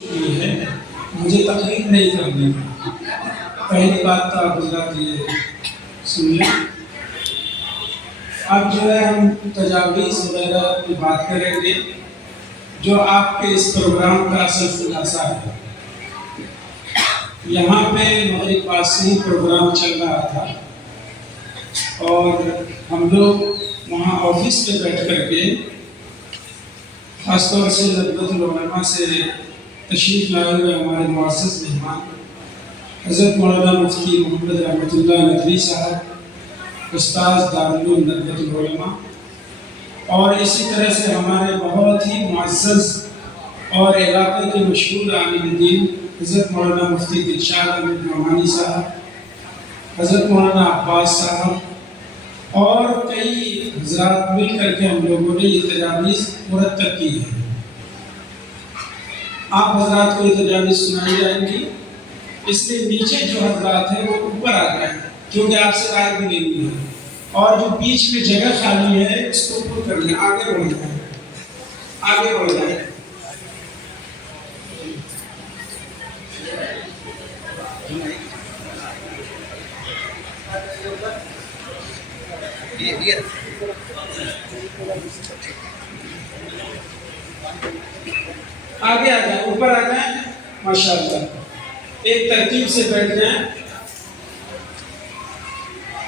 کی ہے مجھے تقریر نہیں کرنی. پہلی بات تو آپ حضرات یہ سنیے. اب جو ہے ہم تجاویز وغیرہ کی بات کریں گے جو آپ کے اس پروگرام کا اصل خلاصہ ہے. یہاں پہ مغرب پاس ہی پروگرام چل رہا تھا اور ہم لوگ وہاں آفس پہ بیٹھ کر کے خاص طور سے ندوۃ العلماء سے تشریف لائے ہوئے ہمارے معزز مہمان حضرت مولانا مفتی محمد رحمۃ اللہ ندوی صاحب استاذ دارالعلوم ندوۃ العلماء اور اسی طرح سے ہمارے بہت ہی معزز اور علاقے کے مشہور عالم دین حضرت مولانا مفتی دلشاد احمد نعمانی صاحب، حضرت مولانا عباس صاحب اور کئی حضرات مل کر کے ہم لوگوں نے یہ تجاویز مرتب کی ہے. آپ حضرات کو یہ تجاویز سنائی جائیں گی، اس لیے نیچے جو حضرات ہیں وہ اوپر آ جائیں کیونکہ آپ سے رائے بھی نہیں ہے، اور جو بیچ میں جگہ خالی ہے اس کو اوپر کر لیں. آگے بڑھ جائیں، آگے بڑھ جائیں. آگے آ جائیں، اوپر آ جائیں. ماشاء اللہ ایک ترتیب سے بیٹھ جائیں.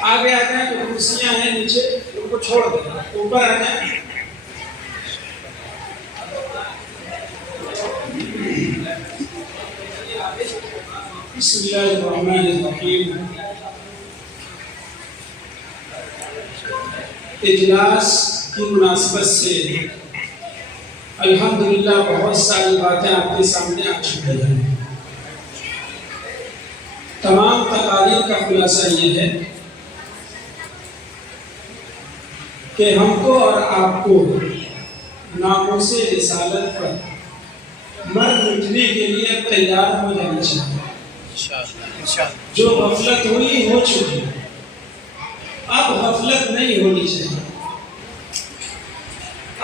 آگے آ جائیں. جو کرسیاں ہیں نیچے ان کو چھوڑ دیں، اوپر آ جائیں. بسم اللہ الرحمن الرحیم. اجلاس کی مناسبت سے الحمدللہ بہت ساری باتیں آپ کے سامنے آ چکی ہیں. تمام تقاریر کا خلاصہ یہ ہے کہ ہم کو اور آپ کو ناموس رسالت پر مر مٹنے کے لیے تیار ہو جانا چاہیے. جو غفلت ہوئی ہو چکی، اب غفلت نہیں ہونی چاہیے.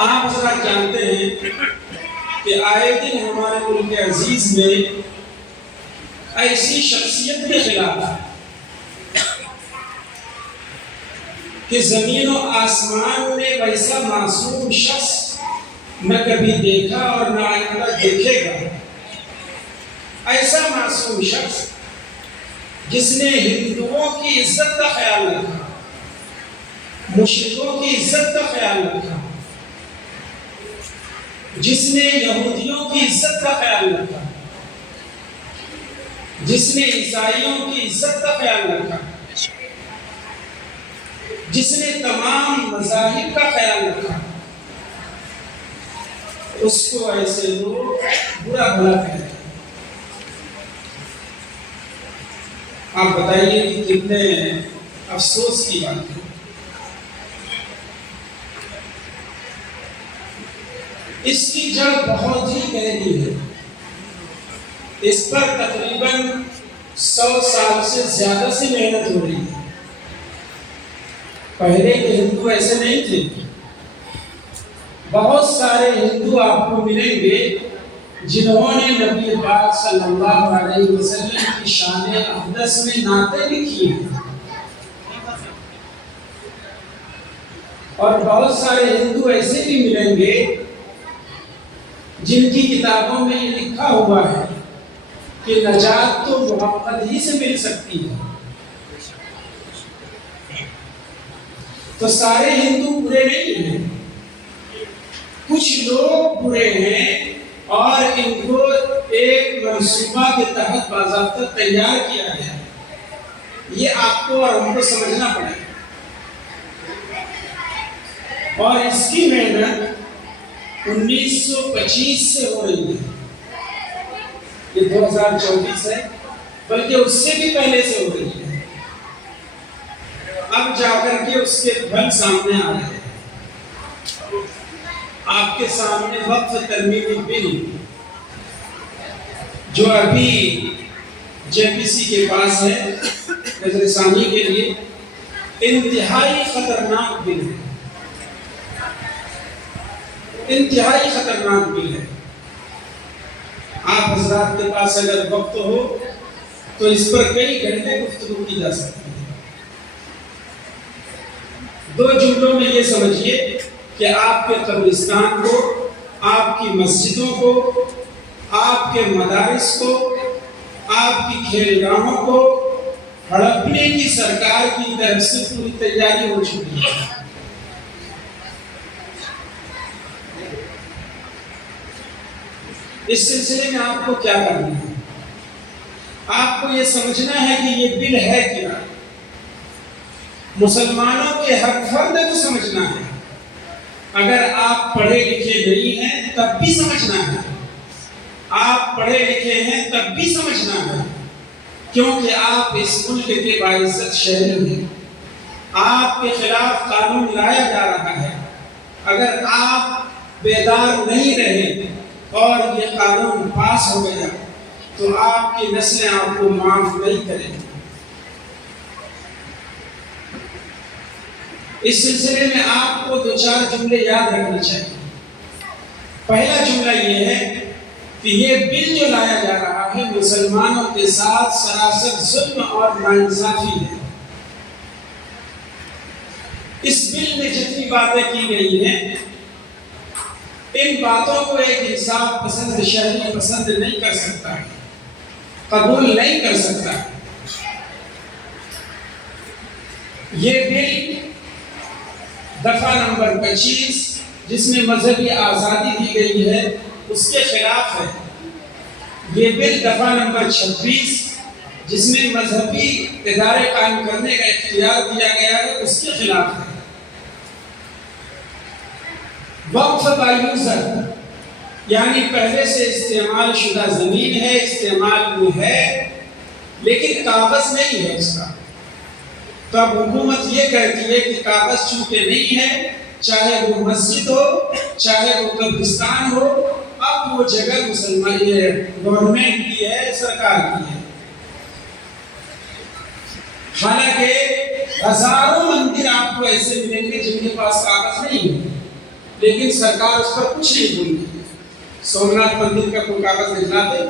آپ حضرات جانتے ہیں کہ آئے دن ہمارے ملک عزیز میں ایسی شخصیت کے خلاف کہ زمین و آسمان میں ویسا معصوم شخص نہ کبھی دیکھا اور نہ آئندہ دیکھے گا. ایسا معصوم شخص جس نے ہندوؤں کی عزت کا خیال رکھا، مشرکوں کی عزت کا خیال رکھا، جس نے یہودیوں کی عزت کا خیال رکھا، جس نے عیسائیوں کی عزت کا خیال رکھا، جس نے تمام مذاہب کا خیال رکھا، اس کو ایسے لوگ برا بھلا کہتے ہیں. آپ بتائیے کہ کتنے افسوس کی بات ہے. اس کی جڑ بہت ہی گہری ہے. اس پر تقریباً 100 سال سے زیادہ سے محنت ہو رہی ہے. پہلے کے ہندو ایسے نہیں تھے. بہت سارے ہندو آپ کو ملیں گے جنہوں نے نبی پاک صلی اللہ علیہ وسلم کی شان اقدس میں نعتیں لکھی ہیں، اور بہت سارے ہندو ایسے بھی ملیں گے جن کی کتابوں میں یہ لکھا ہوا ہے کہ نجات تو محمد ہی سے مل سکتی ہے. تو سارے ہندو برے نہیں ہیں، کچھ لوگ برے ہیں اور ان کو ایک منصوبہ کے تحت باضابطہ تیار کیا گیا ہے. یہ آپ کو اور ہم کو سمجھنا پڑے گا. اور اس کی محنت 1925 سے ہو رہی ہے. یہ 2024 ہے، بلکہ اس سے بھی پہلے سے ہو رہی ہے. اب جا کر کے اس کے پھل سامنے آ رہے ہیں. آپ کے سامنے وقف ترمیمی بل جو ابھی جے پی سی کے پاس ہے نظر ثانی کے لیے، انتہائی خطرناک بل ہے. انتہائی خطرناک بل ہے. آپ حضرات کے پاس اگر وقت ہو تو اس پر کئی گھنٹے گفتگو کی جا سکتی ہے۔ 2 جملوں میں یہ سمجھیے کہ آپ کے قبرستان کو، آپ کی مسجدوں کو، آپ کے مدارس کو، آپ کی کھیل گاہوں کو ہڑپنے کی سرکار کی طرف سے پوری تیاری ہو چکی ہے۔ اس سلسلے میں آپ کو کیا کرنا ہے؟ آپ کو یہ سمجھنا ہے کہ یہ بل ہے کیا، مسلمانوں کے حق فرد کو سمجھنا ہے۔ اگر آپ پڑھے لکھے نہیں ہیں تب بھی سمجھنا ہے، آپ پڑھے لکھے ہیں تب بھی سمجھنا ہے، کیونکہ آپ اس ملک کے باعزت شہری ہیں۔ آپ کے خلاف قانون لایا جا رہا ہے، اگر آپ بیدار نہیں رہے اور یہ قانون پاس ہو گیا تو آپ کی نسلیں آپ کو معاف نہیں کریں گی۔ اس سلسلے میں آپ کو 2-4 جملے یاد رکھنے چاہیے۔ پہلا جملہ یہ ہے کہ یہ بل جو لایا جا رہا ہے مسلمانوں کے ساتھ سراسر ظلم اور ناانصافی ہے۔ اس بل میں جتنی باتیں کی گئی ہیں، ان باتوں کو ایک انصاف پسند شہری پسند نہیں کر سکتا، قبول نہیں کر سکتا۔ یہ بل دفعہ نمبر 25 جس میں مذہبی آزادی دی گئی ہے اس کے خلاف ہے۔ یہ بل دفعہ نمبر 26 جس میں مذہبی ادارے قائم کرنے کا اختیار دیا گیا ہے اس کے خلاف ہے۔ وقف بایوزر یعنی پہلے سے استعمال شدہ زمین ہے، استعمال میں ہے لیکن کاغذ نہیں ہے اس کا، تو اب حکومت یہ کہتی ہے کہ کاغذ چونکہ نہیں ہے، چاہے وہ مسجد ہو چاہے وہ قبرستان ہو، اب وہ جگہ مسلمان گورنمنٹ کی ہے، سرکار کی ہے۔ حالانکہ ہزاروں مندر آپ کو ایسے ملیں گے جن کے پاس کاغذ نہیں ہے لیکن سرکار اس پر کچھ نہیں بولتی۔ سومناتھ مندر کا کوئی کاغذ دکھلا دے،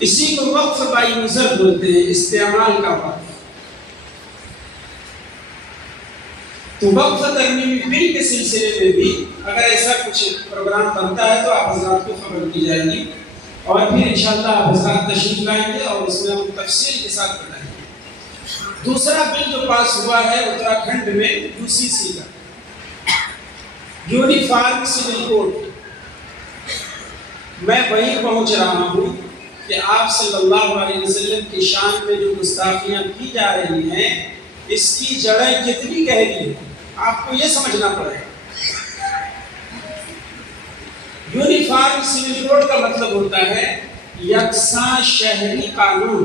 اسی کو وقف بایوزر بولتے ہیں، استعمال کا وقف۔ تو وقف ترمیمی بل کے سلسلے میں بھی اگر ایسا کچھ پروگرام بنتا ہے تو آپ حضرات کو خبر دی جائے گی، اور پھر انشاءاللہ آپ حضرات تشریف لائیں گے اور اس میں ہم تفصیل کے ساتھ بتائیں گے۔ دوسرا بل جو پاس ہوا ہے اتراکھنڈ میں UCC کا، یونیفارم سول کوڈ۔ میں وہیں پہنچ رہا ہوں کہ آپ صلی اللہ علیہ وسلم کی شان میں جو گستاخیاں کی جا رہی ہیں اس کی جڑیں کتنی گہری ہیں، آپ کو یہ سمجھنا پڑے گا۔ یونیفارم سول کوڈ کا مطلب ہوتا ہے یکساں شہری قانون،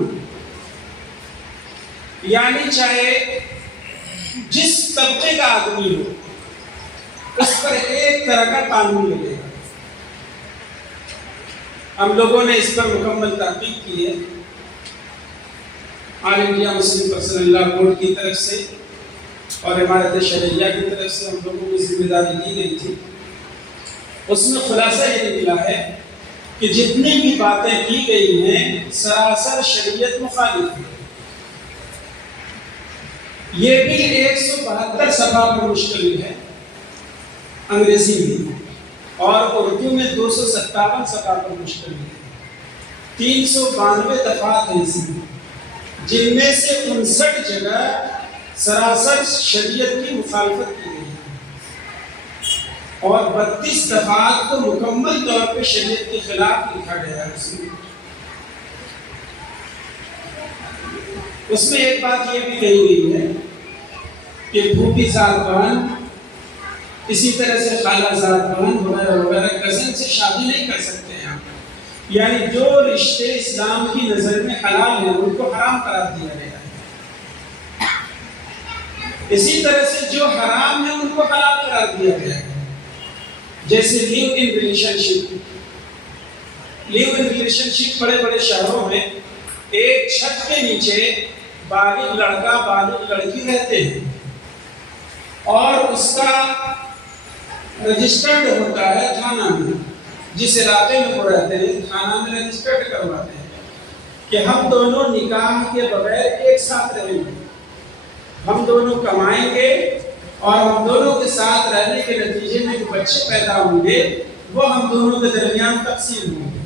یعنی چاہے جس طبقے کا آدمی ہو اس پر ایک طرح کا قانون لگے گا۔ ہم لوگوں نے اس پر مکمل تحقیق کی ہے، آل انڈیا مسلم پرسنل لا بورڈ کی طرف سے اور امارت شرعیہ کی طرف سے ہم لوگوں کو ذمہ داری دی گئی تھی۔ اس میں خلاصہ یہ نکلا ہے کہ جتنی بھی باتیں کی گئی ہیں سراسر شریعت مخالف ہے۔ یہ بل 172 صفحہ پر مشتمل ہے انگریزی میں، اور اردو میں 257 صفحہ پر مشتمل ہے۔ 392 دفعات ہیں اس میں، جن میں سے 59 جگہ سراسر شریعت کی مخالفت کی گئی ہے اور 32 دفعات کو مکمل طور پہ شریعت کے خلاف لکھا گیا ہے۔ اس میں ایک بات یہ بھی کہی گئی ہے کہ پھوپھی ذات بہن، اسی طرح سے خالہ ذات بہن وغیرہ وغیرہ کزن سے شادی نہیں کر سکتے ہیں آپ، یعنی جو رشتے اسلام کی نظر میں حلال ہیں ان کو حرام قرار دیا گیا ہے، اسی طرح سے جو حرام ہیں ان کو حلال قرار دیا گیا ہے۔ جیسے لیو ان ریلیشن شپ بڑے بڑے شہروں میں ایک چھت کے نیچے بالغ لڑکا بالغ لڑکی رہتے ہیں اور اس کا رجسٹرڈ ہوتا ہے تھانہ میں، جس علاقے میں وہ رہتے ہیں تھانہ میں رجسٹرڈ کرواتے ہیں کہ ہم دونوں نکاح کے بغیر ایک ساتھ رہیں گے، ہم دونوں کمائیں گے اور ہم دونوں کے ساتھ رہنے کے نتیجے میں جو بچے پیدا ہوں گے وہ ہم دونوں کے درمیان تقسیم ہوں گے۔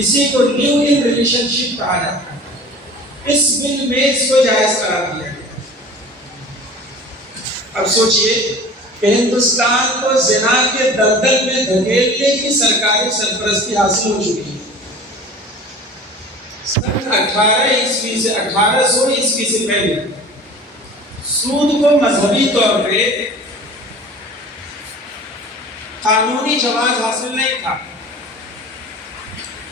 اسی کو لیو ان ریلیشن شپ کہا جاتا ہے۔ اس بل میں اس کو جائز قرار دیا گیا۔ اب سوچئے کہ ہندوستان کو زنا کے دلدل میں دھکیلنے کی سرکاری سرپرستی حاصل ہو چکی ہے۔ سن 1800 عیسوی سے پہلے سود کو مذہبی طور پہ قانونی جواز حاصل نہیں تھا۔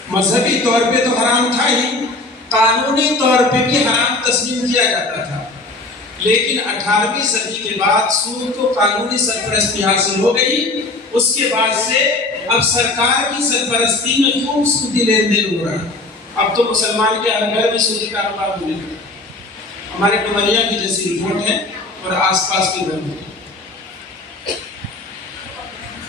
مذہبی طور پہ تو حرام تھا ہی، قانونی طور پہ بھی حرام تسلیم کیا جاتا تھا، لیکن 18ویں صدی کے بعد سود کو قانونی سرپرستی حاصل ہو گئی۔ اس کے بعد سے اب سرکار کی سرپرستی میں خوب سودی لین دین ہو رہا ہے۔ اب تو مسلمان کے ہر گھر میں سودی کاروبار ہونے لگا۔ ہمارے ڈومریا کی جیسی رپورٹ ہے اور آس پاس کے گھر میں۔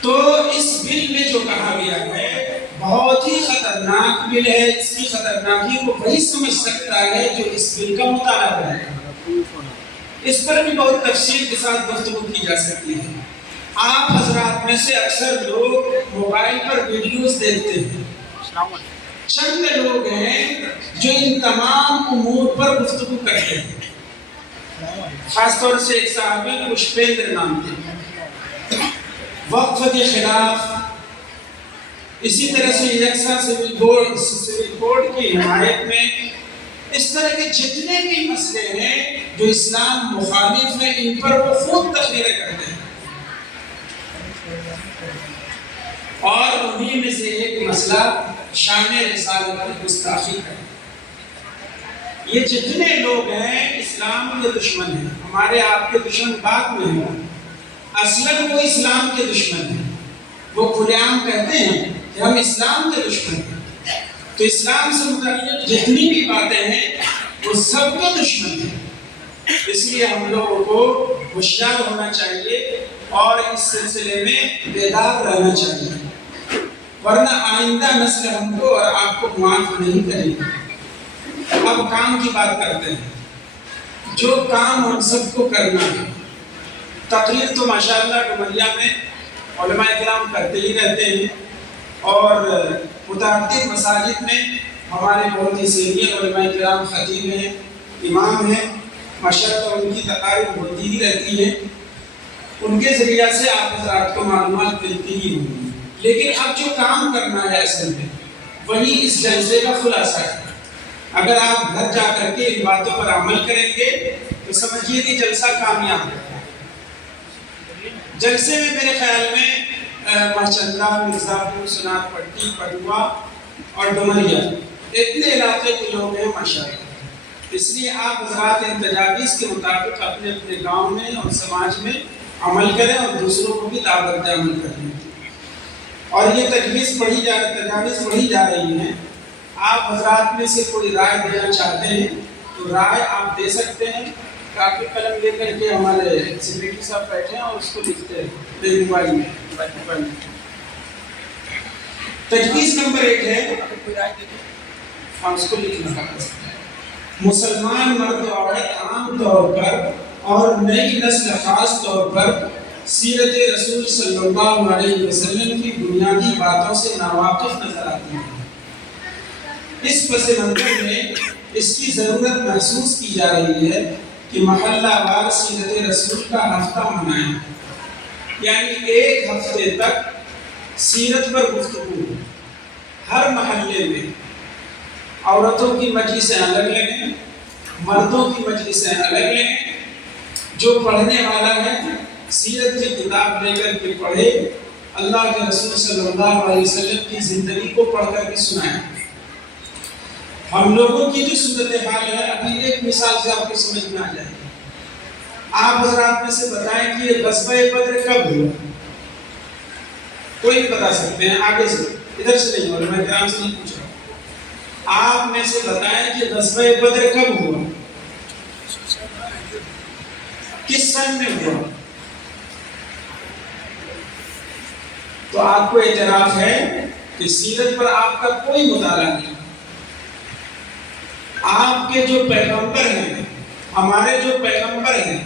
تو اس بل میں جو کہا گیا ہے بہت ہی خطرناک بل ہے۔ اس کی خطرناکی کو وہی سمجھ سکتا ہے جو اس بل کا مطالعہ کرے گا۔ اس پر بھی بہت تفصیل کے ساتھ گفتگو کی جا سکتی ہے۔ آپ حضرات میں سے اکثر لوگ موبائل پر ویڈیوز دیکھتے ہیں۔ چند لوگ ہیں جو ان تمام امور پر گفتگو کرتے ہیں۔ خاص طور سے ایک صاحب ہیں پشپیندر نام کے، وقف کے خلاف، اسی طرح سے یکساں سول کوڈ کی حمایت میں، اس طرح کے جتنے بھی مسئلے ہیں جو اسلام مخالف ہیں ان پر وہ خود تقریریں کرتے ہیں۔ اور انہی میں سے ایک مسئلہ شان رسالت کی گستاخی ہے۔ یہ جتنے لوگ ہیں اسلام کے دشمن ہیں، ہمارے آپ کے دشمن بعد میں ہیں، اصلاً وہ اسلام کے دشمن ہیں۔ وہ کھلے عام کہتے ہیں کہ ہم اسلام کے دشمن ہیں، تو اسلام سے متعلق جتنی بھی باتیں ہیں وہ سب کے دشمن ہیں۔ اس لیے ہم لوگوں کو ہوشیار ہونا چاہیے اور اس سلسلے میں بیدار رہنا چاہیے، ورنہ آئندہ نسل ہم کو اور آپ کو معاف نہیں کرے گی۔ اب کام کی بات کرتے ہیں، جو کام ہم سب کو کرنا ہے۔ تقریر تو ماشاءاللہ ڈومریا میں علماء کرام کرتے ہی رہتے ہیں، اور متعدد مساجد میں ہمارے بہت ہی سینئر علماء کرام خطیب ہیں، امام ہیں، ماشاءاللہ ان کی تقاریر ہوتی ہی رہتی ہے۔ ان کے ذریعہ سے آپ حضرات کو معلومات ملتی ہی ہوں گی۔ لیکن اب جو کام کرنا ہے اصل میں وہی اس جلسے کا خلاصہ ہے۔ اگر آپ گھر جا کر کے ان باتوں پر عمل کریں گے تو سمجھیے کہ جلسہ کامیاب ہے۔ جلسے میں میرے خیال میں مہچندہ، مرزاپور، سنار پٹی، پٹوا اور ڈومریا اتنے علاقے کے لوگ ہیں ماشاءاللہ۔ اس لیے آپ حضرات ان تجاویز کے مطابق اپنے اپنے گاؤں میں اور سماج میں عمل کریں اور دوسروں کو بھی دعوت عمل کریں۔ اور یہ تجاویز پڑھی جا رہی ہیں، آپ حضرات میں سے کوئی رائے دینا چاہتے ہیں تو رائے آپ دے سکتے ہیں۔ کاپی قلم لے کر کے ہمارے سیکریٹری صاحب بیٹھے ہیں اور اس کو لکھتے ہیں میرے موبائل میں۔ تجویز نمبر 1 ہے، ہم اس کو لکھنا ہے۔ مسلمان مرد و عورت عام طور پر اور نئی نسل خاص طور پر سیرت رسول صلی اللہ علیہ وسلم کی بنیادی باتوں سے ناواقف نظر آتی ہیں۔ اس پس منظر میں اس کی ضرورت محسوس کی جا رہی ہے کہ محلہ وار سیرت رسول کا ہفتہ منائیں، یعنی ایک ہفتے تک سیرت پر گفتگو ہو۔ ہر محلے میں عورتوں کی مجلسیں الگ لگیں، مردوں کی مجلسیں الگ لگیں۔ جو پڑھنے والا ہے سیرت کی کتاب لے کر کے پڑھے، اللہ کے رسول صلی اللہ علیہ وسلم کی زندگی کو پڑھ کر کے سنائیں۔ ہم لوگوں کی جو صورتحال ہے ابھی ایک مثال سے آپ کو سمجھ میں آ جائے گی۔ آپ حضرات میں سے بتائیں کہ یہ غزوہ بدر کب ہوا؟ کوئی بھی بتا سکتے ہیں، آگے سے، ادھر سے نہیں، علماء کرام سے نہیں پوچھ رہا۔ آپ میں سے بتائیں کہ غزوہ بدر کب ہوا، کس سن میں ہوا؟ تو آپ کو اعتراف ہے کہ سیرت پر آپ کا کوئی مطالعہ نہیں. آپ کے جو پیغمبر ہیں، ہمارے جو پیغمبر ہیں،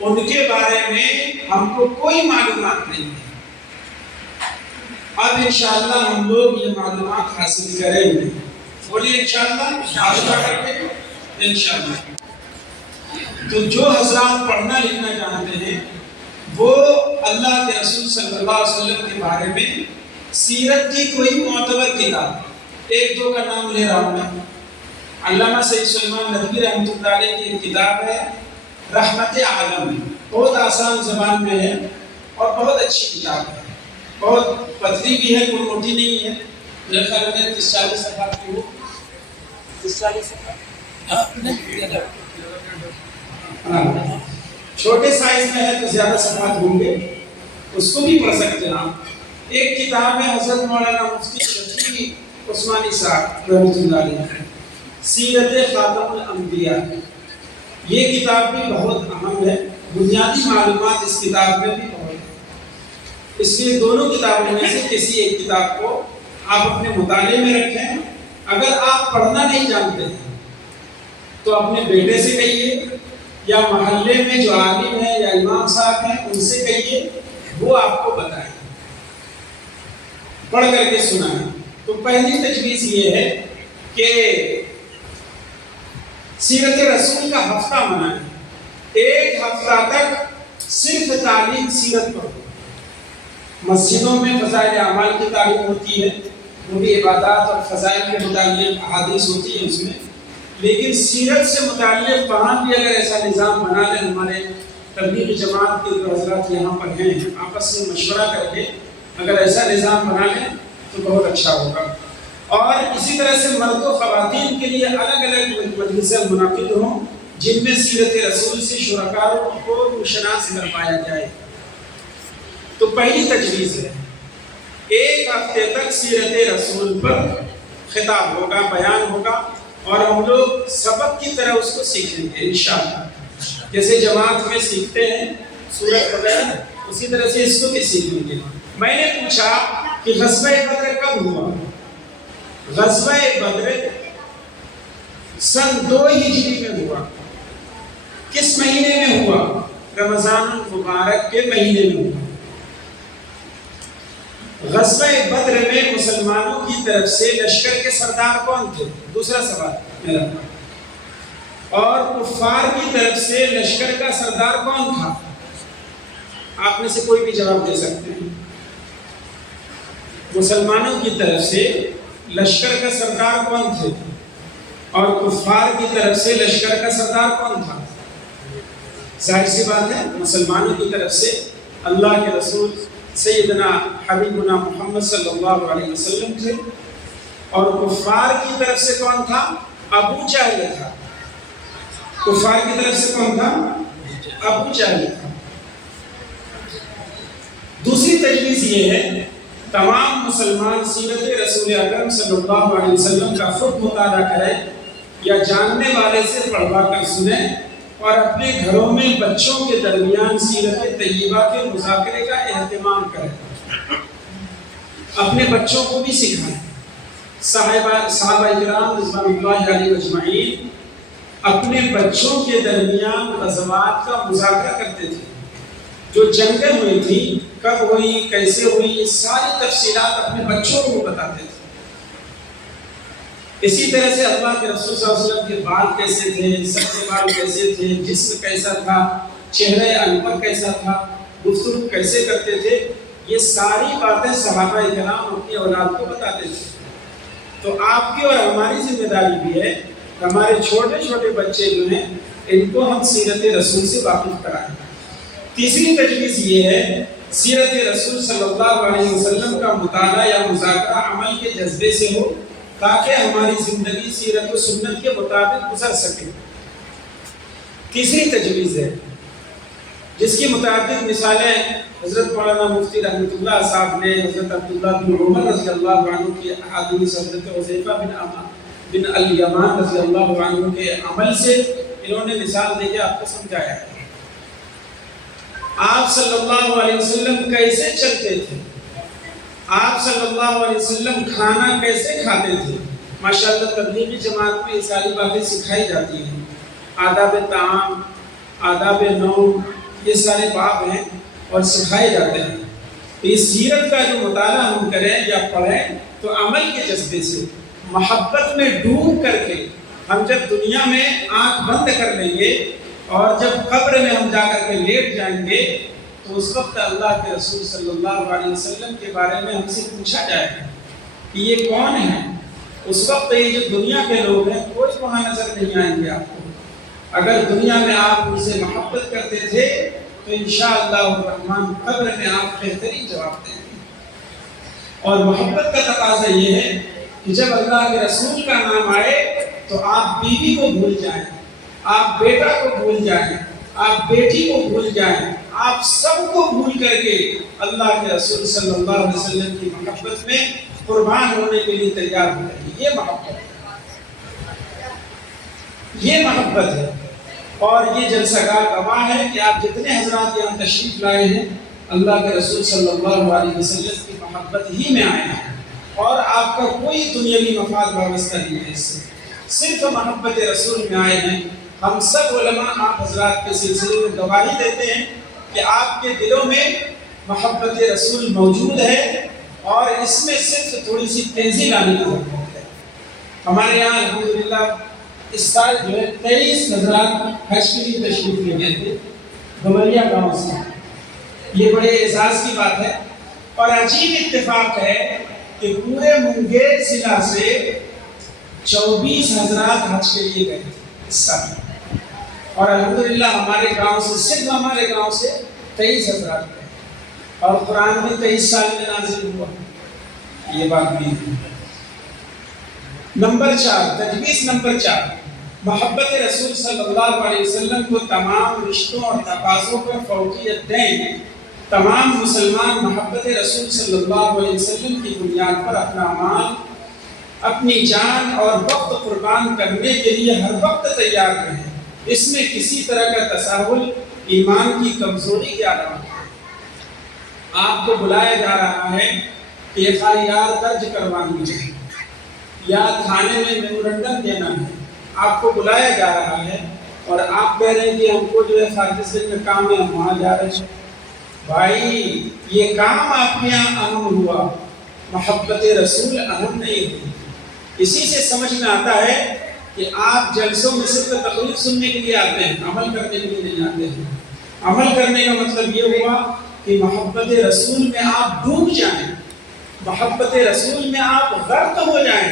ان کے بارے میں ہم کو کوئی معلومات نہیں ہے. اب انشاءاللہ ہم لوگ یہ معلومات حاصل کریں گے. بولیے انشاءاللہ. انشاءاللہ. تو جو حضرات پڑھنا لکھنا جانتے ہیں وہ اللہ کے رسول صلی اللہ علیہ وسلم کے بارے میں سیرت کی کوئی معتبر کتاب، ایک دو کا نام لے رہا ہوں میں. علامہ سید سلیمان ندوی رحمۃ اللہ علیہ کی ایک کتاب ہے رحمت عالم، بہت آسان زبان میں ہے اور بہت اچھی کتاب ہے. بہت پتلی بھی ہے، کوئی موٹی نہیں ہے. میرے خیال میں 30-40 صفحات کی ہو. 30-40 چھوٹے سائز میں ہے تو زیادہ صفحات ہوں گے، اس کو بھی پڑھ سکتے ہیں آپ. ایک کتاب ہے حضرت مولانا مفتی شفیع عثمانی صاحب رحمۃ اللہ علیہ، سیرت خاتم الانبیاء. یہ کتاب بھی بہت اہم ہے، بنیادی معلومات اس کتاب میں بھی بہت ہے. اس لیے دونوں کتابوں میں سے کسی ایک کتاب کو آپ اپنے مطالعے میں رکھیں. اگر آپ پڑھنا نہیں جانتے ہیں تو اپنے بیٹے سے کہیے، یا محلے میں جو عالم ہے یا امام صاحب ہیں ان سے کہیے، وہ آپ کو بتائیں، پڑھ کر کے سنائیں. تو پہلی تجویز یہ ہے کہ سیرت رسول کا ہفتہ منائیں. ایک ہفتہ تک صرف تعلیم سیرت پر ہو. مسجدوں میں فضائل اعمال کی تعلیم ہوتی ہے، وہ بھی عبادات اور فضائل کے متعلق احادیث ہوتی ہے اس میں، لیکن سیرت سے متعلق وہاں بھی اگر ایسا نظام بنا لیں، ہمارے تبلیغی جماعت کے جو حضرات یہاں پر ہیں آپس میں مشورہ کر کے اگر ایسا نظام بنا لیں تو بہت اچھا ہوگا. اور اسی طرح سے مرد و خواتین کے لیے الگ الگ مجلسیں منعقد ہوں جن میں سیرت رسول سے شرکاء کو روشناس کروایا جائے. تو پہلی تجویز ہے ایک ہفتے تک سیرت رسول پر خطاب ہوگا، بیان ہوگا، اور ہم لوگ سبق کی طرح اس کو سیکھیں گے انشاءاللہ. جیسے جماعت میں سیکھتے ہیں سورت وغیرہ، اسی طرح سے اس کو بھی سیکھیں گے. میں نے پوچھا کہ غزوہ بدر کب ہوا؟ غزوہ بدر سن 2 ہجری میں ہوا. کس مہینے میں ہوا؟ رمضان المبارک کے مہینے میں ہوا. غزوہ بدر میں مسلمانوں کی طرف سے لشکر کے سردار کون تھے؟ دوسرا سوال میرا. اور کفار کی طرف سے لشکر کا سردار کون تھا؟ آپ میں سے کوئی بھی جواب دے سکتے ہیں. مسلمانوں کی طرف سے لشکر کا سردار کون تھے اور کفار کی طرف سے لشکر کا سردار کون تھا؟ ظاہر سی بات ہے مسلمانوں کی طرف سے اللہ کے رسول سیدنا حبیبنا محمد صلی اللہ علیہ وسلم تھے، اور کفار کی طرف سے کون تھا؟ ابو جہل تھا. کفار کی طرف سے کون تھا؟ ابو جہل تھا. دوسری تجویز یہ ہے تمام مسلمان سیرت رسول اکرم صلی اللہ علیہ وسلم کا خود مطالعہ کریں یا جاننے والے سے پڑھوا کر سنیں، اور اپنے گھروں میں بچوں کے درمیان سیرت طیبہ کے مذاکرے کا اہتمام کریں. اپنے بچوں کو بھی سکھائیں. صحابہ کرام رضوان اللہ علیہ اجمعین اپنے بچوں کے درمیان غزوات کا مذاکرہ کرتے تھے. جو جنگیں ہوئی تھی کب ہوئی، کیسے ہوئی، یہ ساری تفصیلات اپنے بچوں کو بتاتے تھے. اسی طرح سے اللہ کے رسول صلی اللہ علیہ وسلم کے بال کیسے تھے، سر کے بال کیسے تھے، جسم کیسا تھا، چہرہ انور کیسا تھا، گفتگو کیسے کرتے تھے، یہ ساری باتیں صحابہ کرام اپنی اولاد کو بتاتے تھے. تو آپ کی اور ہماری ذمہ داری بھی ہے ہمارے چھوٹے چھوٹے بچے جو ہیں ان کو ہم سیرت رسول سے واقف کرائیں. تیسری تجویز یہ ہے سیرت رسول صلی اللہ علیہ وسلم کا مطالعہ یا مذاکرہ عمل کے جذبے سے ہو تاکہ ہماری زندگی سیرت و سنت کے مطابق گزر سکے. تیسری تجویز ہے جس کی متعدد مثالیں حضرت مولانا مفتی رحمۃ اللہ صاحب نے حضرت عبداللہ بن عمر رضی اللہ عنہ کی احادیث، حضرت حذیفہ بن الیمان رضی اللہ عنہ کے عمل سے انہوں نے مثال دے کے آپ کو سمجھایا ہے. آپ صلی اللہ علیہ وسلم کیسے چلتے تھے، آپ صلی اللہ علیہ وسلم کھانا کیسے کھاتے تھے؟ ماشاءاللہ تبلیغی جماعت میں یہ ساری باتیں سکھائی جاتی ہیں، آداب طعام، آداب نوم، یہ سارے باب ہیں اور سکھائے جاتے ہیں۔ اس سیرت کا جو مطالعہ ہم کریں یا پڑھیں تو عمل کے جذبے سے، محبت میں ڈوب کر کے ہم جب دنیا میں آنکھ بند کر لیں گے اور جب قبر میں ہم جا کر کے لیٹ جائیں گے تو اس وقت اللہ کے رسول صلی اللہ علیہ وسلم کے بارے میں ہم سے پوچھا جائے گا کہ یہ کون ہے؟ اس وقت یہ جو دنیا کے لوگ ہیں کوئی وہاں نظر نہیں آئیں گے آپ کو۔ اگر دنیا میں آپ ان سے محبت کرتے تھے تو انشاءاللہ الرحمن قبر میں آپ بہترین جواب دیں گے۔ اور محبت کا تقاضا یہ ہے کہ جب اللہ کے رسول کا نام آئے تو آپ بیوی کو بھول جائیں، آپ بیٹا کو بھول جائیں، آپ بیٹی کو بھول جائیں، آپ سب کو بھول کر کے اللہ کے رسول صلی اللہ علیہ وسلم کی محبت میں قربان ہونے کے لیے تیار ہو جائیں۔ یہ محبت ہے، یہ محبت ہے۔ اور یہ جلسہ گاہ گواہ ہے کہ آپ جتنے حضرات یہاں تشریف لائے ہیں اللہ کے رسول صلی اللہ علیہ وسلم کی محبت ہی میں آئے ہیں، اور آپ کا کوئی دنیاوی مفاد وابستہ نہیں ہے اس سے، صرف محبت رسول میں آئے ہیں۔ ہم سب علماء آپ حضرات کے سلسلے میں گواہی دیتے ہیں کہ آپ کے دلوں میں محبت رسول موجود ہے، اور اس میں صرف تھوڑی سی تیزی لانے کی ضرورت ہے۔ ہمارے یہاں الحمدللہ اس سال جو ہے 23 حضرات حج کے لیے تشریف لے گئے تھے گمریا گاؤں سے۔ یہ بڑے اعزاز کی بات ہے، اور عجیب اتفاق ہے کہ پورے منگیر ضلع سے 24 حضرات حج کے لیے گئے تھے اس سال، اور الحمدللہ ہمارے گاؤں سے، صرف ہمارے گاؤں سے 23 حضرات گئے، اور قرآن بھی 23 سال میں نازل ہوا۔ یہ بات بھی ہے۔ نمبر 4، تجویز نمبر 4، محبت رسول صلی اللہ علیہ وسلم کو تمام رشتوں اور تقاضوں پر فوقیت دیں۔ تمام مسلمان محبت رسول صلی اللہ علیہ وسلم کی بنیاد پر اپنا مال، اپنی جان اور وقت قربان کرنے کے لیے ہر وقت تیار رہیں۔ اس میں کسی طرح کا تساہل ایمان کی کمزوری کی علامت ہے۔ آپ کو بلایا جا رہا ہے کہ FIR درج کروانی ہے یا تھانے میں میمورنڈم دینا ہے، آپ کو بلایا جا رہا ہے اور آپ کہہ رہے ہیں کہ ہم کو جو ہے فارغ میں کام ہے، ہم وہاں جا رہے ہیں۔ بھائی یہ کام آپ کے یہاں اہم ہوا، محبت رسول اہم نہیں ہوئی۔ اسی سے سمجھ میں آتا ہے کہ آپ جلسوں میں صرف تقریر سننے کے لیے آتے ہیں، عمل کرنے کے لیے نہیں آتے ہیں۔ عمل کرنے کا مطلب یہ ہوا کہ محبت رسول میں آپ ڈوب جائیں، محبت رسول میں آپ غرق ہو جائیں۔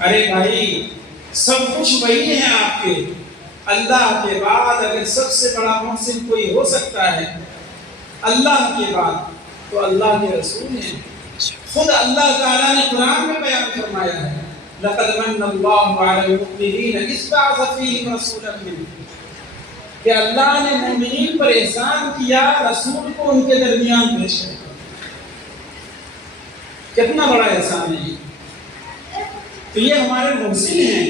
ارے بھائی سب کچھ وہی ہیں آپ کے، اللہ کے بعد اگر سب سے بڑا محسن کوئی ہو سکتا ہے اللہ کے بعد تو اللہ کے رسول ہیں۔ خود اللہ تعالیٰ نے قرآن میں بیان فرمایا ہے لَقَدْ مَنَّ اللَّهُ عَلَى الْمُؤْمِنِينَ إِذْ بَعَثَ فِيهِمْ رَسُولًا مِّنْهُمْ، کہ اللہ نے مومنین پر احسان کیا رسول کو ان کے درمیان بھیج کر۔ کتنا بڑا احسان ہے یہ۔ تو یہ ہمارے محسن ہیں،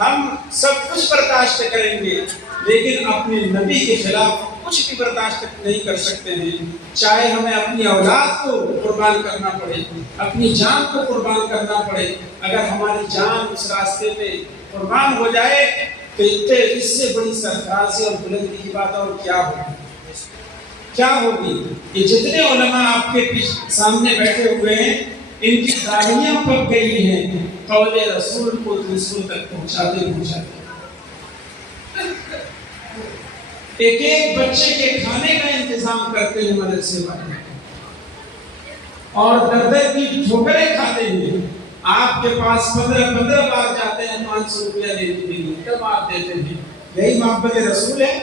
ہم سب کچھ برداشت کریں گے لیکن اپنے نبی کے خلاف کچھ بھی برداشت نہیں کر سکتے ہیں، چاہے ہمیں اپنی اولاد کو قربان کرنا پڑے، اپنی جان کو قربان کرنا پڑے۔ اگر ہماری جان اس راستے میں قربان ہو جائے تو اس سے بڑی سرفرازی اور بلندی کی بات اور کیا ہوگی؟ کیا ہوگی؟ کہ جتنے علماء آپ کے سامنے بیٹھے ہوئے ہیں ان کی داڑھیاں پک گئی ہیں قول رسول کو رسول تک پہنچاتے۔ ایک ایک بچے کے کھانے کا انتظام کرتے ہیں مدرسے والے، اور در در کی ٹھوکریں کھاتے ہیں۔ آپ کے پاس 15 بار جاتے ہیں 500 روپیہ لینے کے لیے، تب آپ دیتے ہیں۔ یہی محبت رسول ہے۔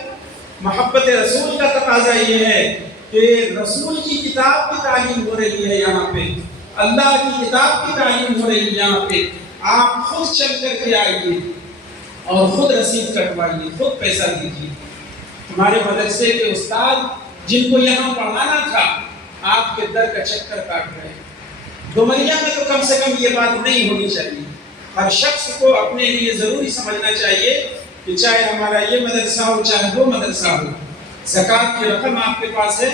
محبت رسول کا تقاضا یہ ہے کہ رسول کی کتاب کی تعلیم ہو رہی ہے یہاں پہ، اللہ کی کتاب کی تعلیم ہو رہی ہے یہاں پہ، آپ خود چل کر کے آئیے اور خود رسید کٹوائیے، خود پیسہ دیجیے۔ ہمارے مدرسے کے استاد جن کو یہاں پڑھانا تھا آپ کے در کا چکر کاٹ رہے ہیں۔ ڈومریا میں تو کم سے کم یہ بات نہیں ہونی چاہیے۔ ہر شخص کو اپنے لیے ضروری سمجھنا چاہیے کہ چاہے ہمارا یہ مدرسہ ہو چاہے وہ مدرسہ ہو، زکوٰۃ کی رقم آپ کے پاس ہے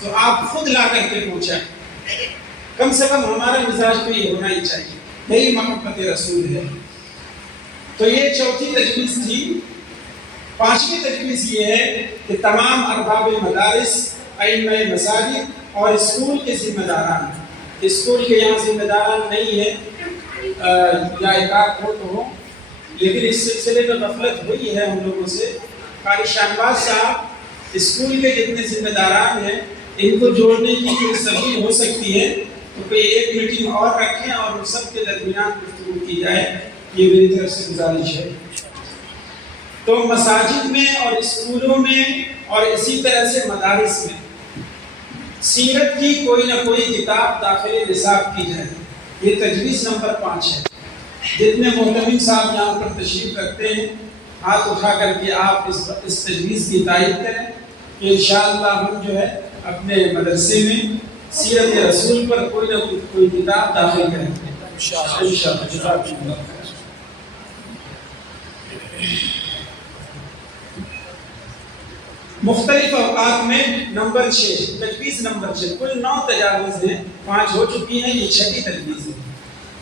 تو آپ خود لا کر کے پہنچائیں۔ کم سے کم ہمارا مزاج تو یہ ہونا ہی چاہیے، یہی محبت رسول ہے۔ تو یہ چوتھی تجویز تھی۔ پانچویں تجویز یہ ہے کہ تمام ارباب مدارس، ائمہ مساجد اور اسکول کے ذمہ داران، اسکول کے یہاں ذمہ داران نہیں ہے یا ایک آدھ ہو تو ہو، لیکن اس سلسلے میں غفلت ہوئی ہے ہم لوگوں سے۔ قاری شہنواز صاحب اسکول کے جتنے ذمہ داران ہیں ان کو جوڑنے کی کوئی سبیل ہو سکتی ہے تو کوئی ایک میٹنگ اور رکھیں اور ان سب کے درمیان گفتگو کی جائے، یہ میری طرف سے گزارش ہے۔ تو مساجد میں اور اسکولوں میں اور اسی طرح سے مدارس میں سیرت کی کوئی نہ کوئی کتاب داخل نصاب کی جائے، یہ تجویز نمبر 5 ہے۔ جتنے محتمم صاحب یہاں پر تشریف رکھتے ہیں ہاتھ اٹھا کر کے آپ اس تجویز کی تائید کریں کہ انشاءاللہ ہم جو ہے اپنے مدرسے میں سیرت رسول پر کوئی نہ کوئی کتاب داخل کریں گے انشاءاللہ۔ مختلف اوقات میں نمبر 6، تجویز نمبر 6، کل 9 تجاویز ہیں، 5 ہو چکی ہیں، یہ 6 تجویز ہے۔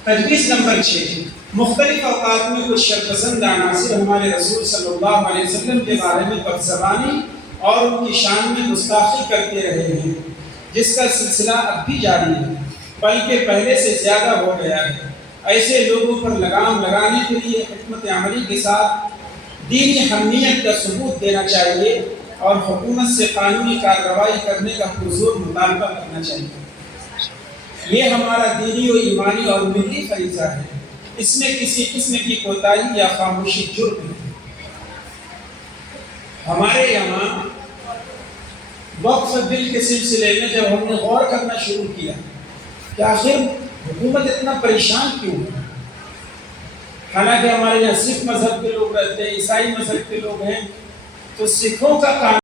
تجویز نمبر 6، مختلف اوقات میں کچھ شرپسند عناصر ہمارے رسول صلی اللہ علیہ وسلم کے بارے میں بدزبانی اور ان کی شان میں گستاخی کرتے رہے ہیں، جس کا سلسلہ اب بھی جاری ہے، بلکہ پہلے سے زیادہ ہو گیا ہے۔ ایسے لوگوں پر لگام لگانے کے لیے حکمت عملی کے ساتھ دینی حمیت کا ثبوت دینا چاہیے اور حکومت سے قانونی کارروائی کرنے کا پرزور مطالبہ کرنا چاہیے۔ یہ ہمارا دینی و ایمانی اور ملی فریضہ ہے، اس میں کسی قسم کی کوتاہی یا خاموشی جرم ہے۔ ہمارے یہاں وقف بل کے سلسلے میں جب ہم نے غور کرنا شروع کیا کہ آخر حکومت اتنا پریشان کیوں ہے، حالانکہ ہمارے یہاں سکھ مذہب کے لوگ رہتے ہیں، عیسائی مذہب کے لوگ ہیں، تو سکھوں کا